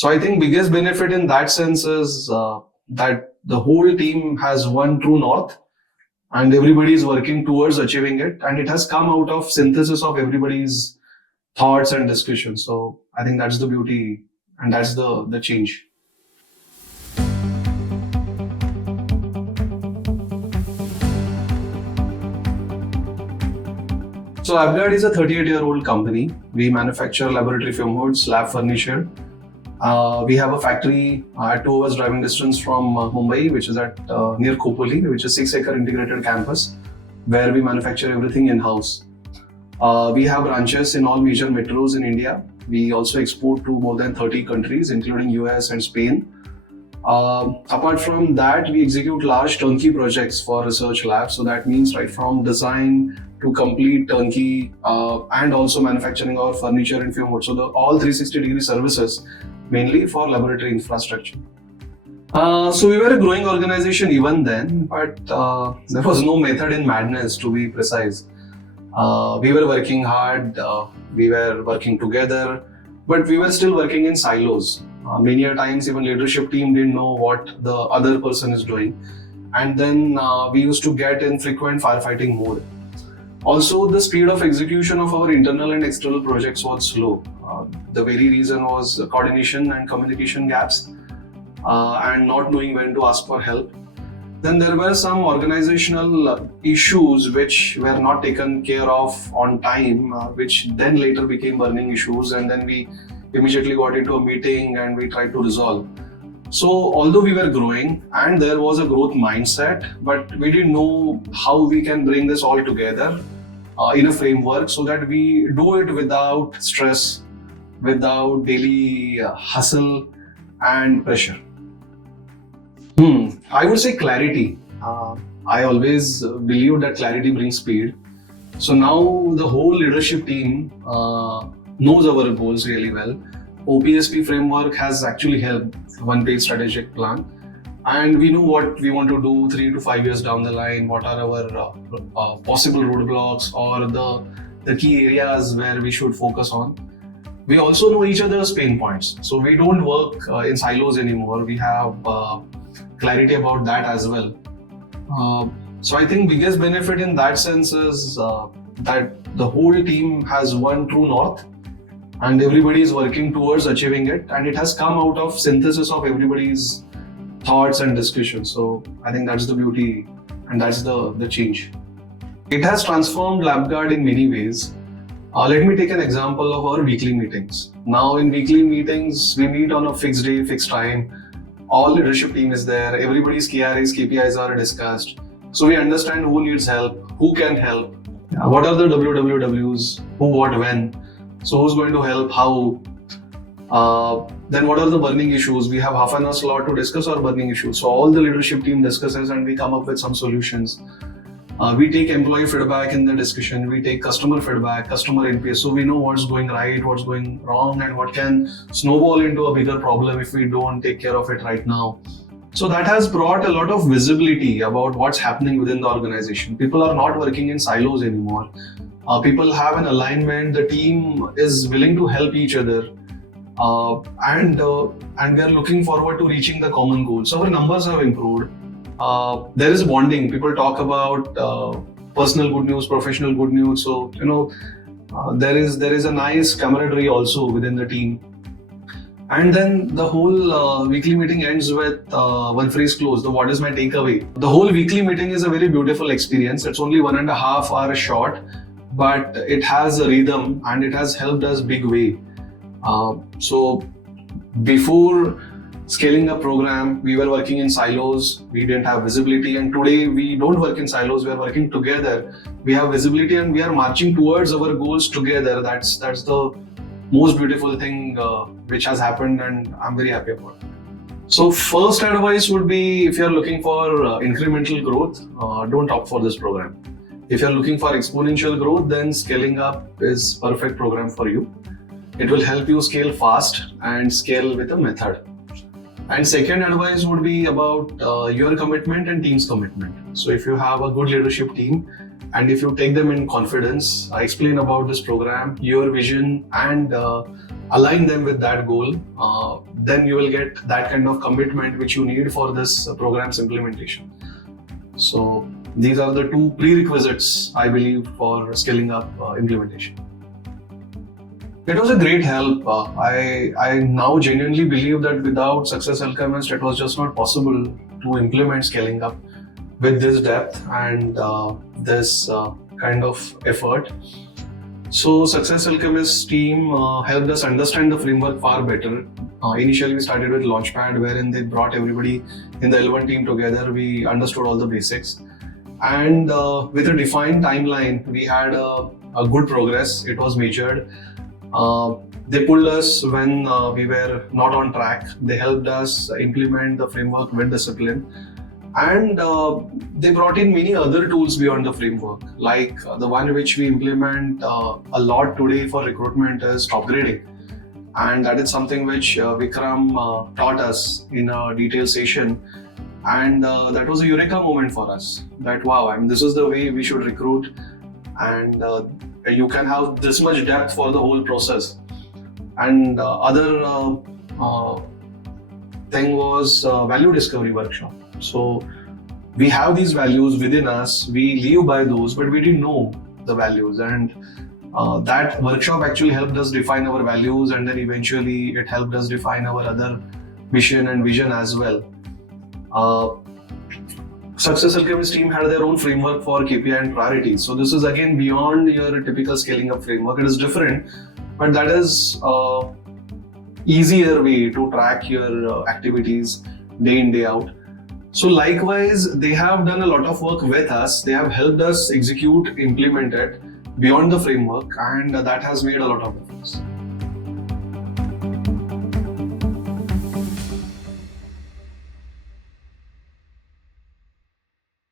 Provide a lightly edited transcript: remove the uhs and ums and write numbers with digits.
So I think biggest benefit in that sense is that the whole team has one true north and everybody is working towards achieving it. And it has come out of synthesis of everybody's thoughts and discussions. So I think that's the beauty and that's the change. So LabGuard is a 38-year-old company. We manufacture laboratory film hoods, lab furniture. We have a factory at 2 hours driving distance from Mumbai, which is at near Khopoli, which is 6-acre integrated campus, where we manufacture everything in-house. We have branches in all major metros in India. We also export to more than 30 countries, including US and Spain. Apart from that, we execute large turnkey projects for research labs. So that means right from design to complete turnkey and also manufacturing our furniture and film hoods. So all 360-degree services, mainly for laboratory infrastructure. So we were a growing organization even then, but there was no method in madness, to be precise. We were working hard, we were working together, but we were still working in silos. Many a times even leadership team didn't know what the other person is doing. And then we used to get in frequent firefighting mode. Also, the speed of execution of our internal and external projects was slow. The very reason was coordination and communication gaps and not knowing when to ask for help. Then there were some organizational issues which were not taken care of on time, which then later became burning issues, and then we immediately got into a meeting and we tried to resolve. So although we were growing and there was a growth mindset, but we didn't know how we can bring this all together in a framework so that we do it without stress, without daily hustle and pressure. I would say clarity. I always believe that clarity brings speed. So now the whole leadership team knows our goals really well. OPSP framework has actually helped one-page strategic plan. And we know what we want to do 3 to 5 years down the line, what are our possible roadblocks or the key areas where we should focus on. We also know each other's pain points. So we don't work in silos anymore. We have clarity about that as well. So I think biggest benefit in that sense is that the whole team has one true north and everybody is working towards achieving it. And it has come out of synthesis of everybody's thoughts and discussions. So I think that's the beauty and that's the change. It has transformed LabGuard in many ways. Let me take an example of our weekly meetings. Now in weekly meetings, we meet on a fixed day, fixed time. All leadership team is there. Everybody's KRAs, KPIs are discussed. So we understand who needs help, who can help, what are the WWWs, who, what, when. So who's going to help, how. Then what are the burning issues? We have half an hour slot to discuss our burning issues. So all the leadership team discusses and we come up with some solutions. We take employee feedback in the discussion. We take customer feedback, customer NPS. So we know what's going right, what's going wrong, and what can snowball into a bigger problem if we don't take care of it right now. So that has brought a lot of visibility about what's happening within the organization. People are not working in silos anymore. People have an alignment. The team is willing to help each other. And we are looking forward to reaching the common goal. So our numbers have improved. There is bonding. People talk about personal good news, professional good news. So there is a nice camaraderie also within the team. And then the whole weekly meeting ends with one phrase close. The what is my takeaway? The whole weekly meeting is a very beautiful experience. It's only 1.5 hours short, but it has a rhythm and it has helped us big way. So before scaling a program, we were working in silos, we didn't have visibility, and today we don't work in silos, we are working together. We have visibility and we are marching towards our goals together. That's the most beautiful thing which has happened, and I'm very happy about it. So first advice would be, if you're looking for incremental growth, don't opt for this program. If you're looking for exponential growth, then scaling up is perfect program for you. It will help you scale fast and scale with a method. And second advice would be about your commitment and team's commitment. So if you have a good leadership team, and if you take them in confidence, explain about this program, your vision, and align them with that goal, then you will get that kind of commitment which you need for this program's implementation. So these are the two prerequisites, I believe, for scaling up implementation. It was a great help. I now genuinely believe that without Success Alchemist, it was just not possible to implement scaling up with this depth and this kind of effort. So Success Alchemists team helped us understand the framework far better. Initially we started with Launchpad, wherein they brought everybody in the L1 team together. We understood all the basics, and with a defined timeline, we had a good progress. It was measured. They pulled us when we were not on track. They helped us implement the framework with discipline. And they brought in many other tools beyond the framework, like the one which we implement a lot today for recruitment is Topgrading. And that is something which Vikram taught us in a detailed session. And that was a eureka moment for us, that wow, I mean, this is the way we should recruit. And you can have this much depth for the whole process. And other thing was value discovery workshop. So we have these values within us, we live by those, but we didn't know the values, and that workshop actually helped us define our values, and then eventually it helped us define our other mission and vision as well. Success Alchemist team had their own framework for KPI and priorities. So this is again beyond your typical scaling up framework. It is different, but that is easier way to track your activities day in, day out. So likewise, they have done a lot of work with us. They have helped us execute, implement it beyond the framework, and that has made a lot of difference.